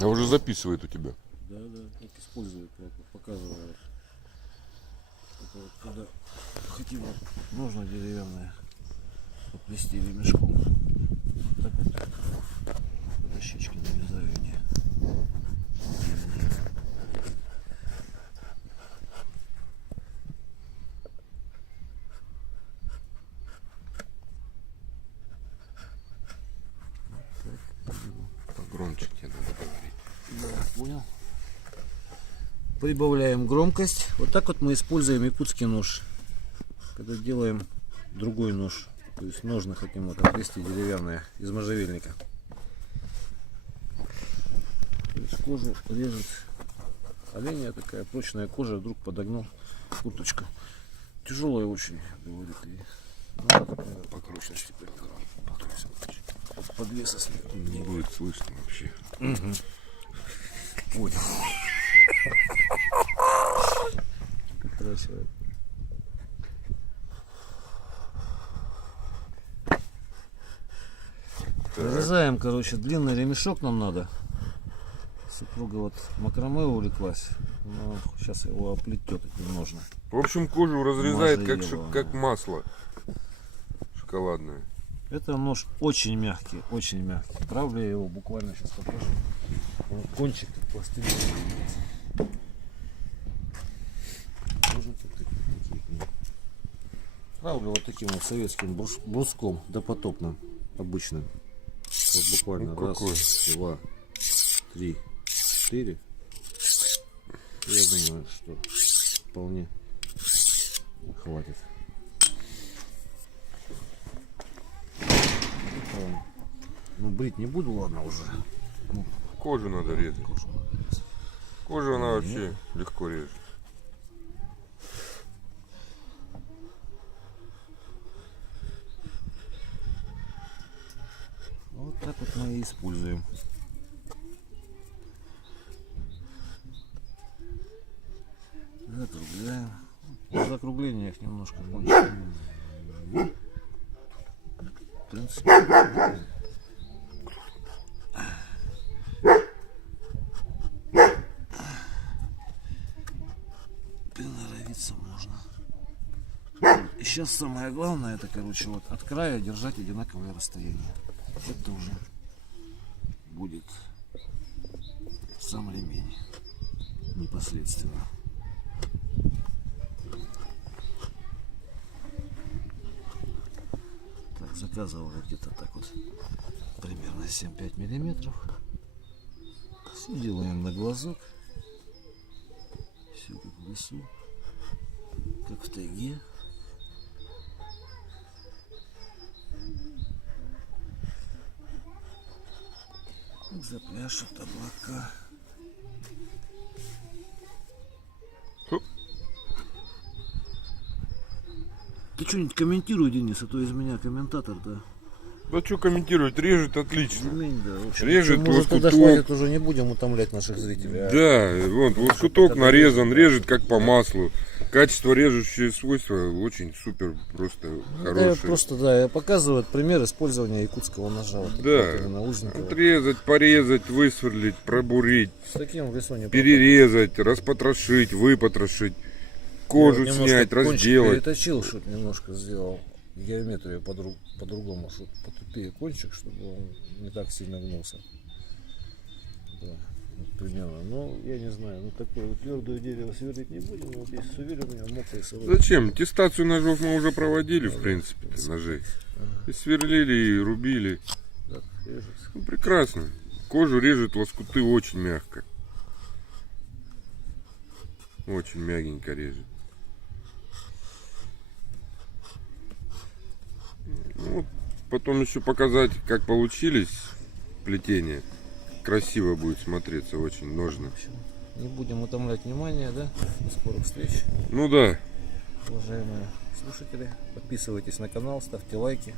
А уже записывает у тебя. Да, как используют, как показывают. Это вот когда хотим, нужно деревянное поплести ремешком. Так вот дощечки нарезаю они. Погромче тебе надо говорить. Да, понял. Прибавляем громкость. Вот так вот мы используем якутский нож. Когда делаем другой нож. То есть ножны хотим вот оплести деревянные из можжевельника. То есть кожу режет. Оленя такая прочная кожа, вдруг подогнул курточка. Тяжелая очень, говорит. И она такая покручность теперь. Подвеса слева. Не будет слышно вообще. Понял. Хорошо. Нарезаем, короче, длинный ремешок нам надо. Супруга вот макраме увлеклась. Но сейчас его оплетет эти ножны. В общем, кожу разрезает Можжевелово. как масло шоколадное. Это нож очень мягкий, очень мягкий. Правда, я его буквально сейчас покажу. Он кончик как пластилин. Правда, вот таким вот советским бруском допотопным, обычным. Вот буквально Ну, какой? раз, два, три, четыре. Я думаю, что вполне хватит. Ну, брить не буду, ладно уже. Кожу надо резать. Кожу она вообще легко режет. Вот так вот мы и используем. Закругляем. В закруглениях немножко больше. В принципе. Приноровиться можно. И сейчас самое главное, это, короче, вот от края держать одинаковое расстояние. Это уже будет сам ремень непосредственно. Так, заказывал где-то так вот примерно 7-5 миллиметров. Все делаем на глазок. Все как в лесу, как в тайге. Запляшут облака. Хоп. Ты что-нибудь комментируй, Денис, а то из меня комментатор-то. Да что комментировать, режет отлично. Ремень, да, в общем, Режет может, тогда лоскуток. хватит, уже не будем утомлять наших зрителей. А? Да, вот лоскуток нарезан, режет как по маслу. Качество режущие свойства очень супер, просто Да, хорошее. просто, да, я показываю пример использования якутского ножа. Вот Да, вот именно узенького. отрезать, порезать, высверлить, пробурить, С таким в лесу не перерезать, распотрошить, выпотрошить, кожу Я вот снять, немножко кончик разделать. переточил, чтобы немножко сделал геометрию по-другому, чтобы потупее кончик, чтобы он не так сильно гнулся. Да, вот примерно. Но я не знаю, ну такое вот твердое дерево сверлить не будем, но вот здесь сувели у меня мокрые совы. Зачем? Тестацию ножов мы уже проводили, в принципе, ножей. И сверлили, и рубили. Так, режет. Ну, прекрасно. Кожу режет лоскуты очень мягко. Очень мягенько режет. Ну, вот потом еще показать, как получились плетения. Красиво будет смотреться, очень ножно. В общем, не будем утомлять внимание, да? До скорых встреч, Ну да. уважаемые слушатели. Подписывайтесь на канал, ставьте лайки.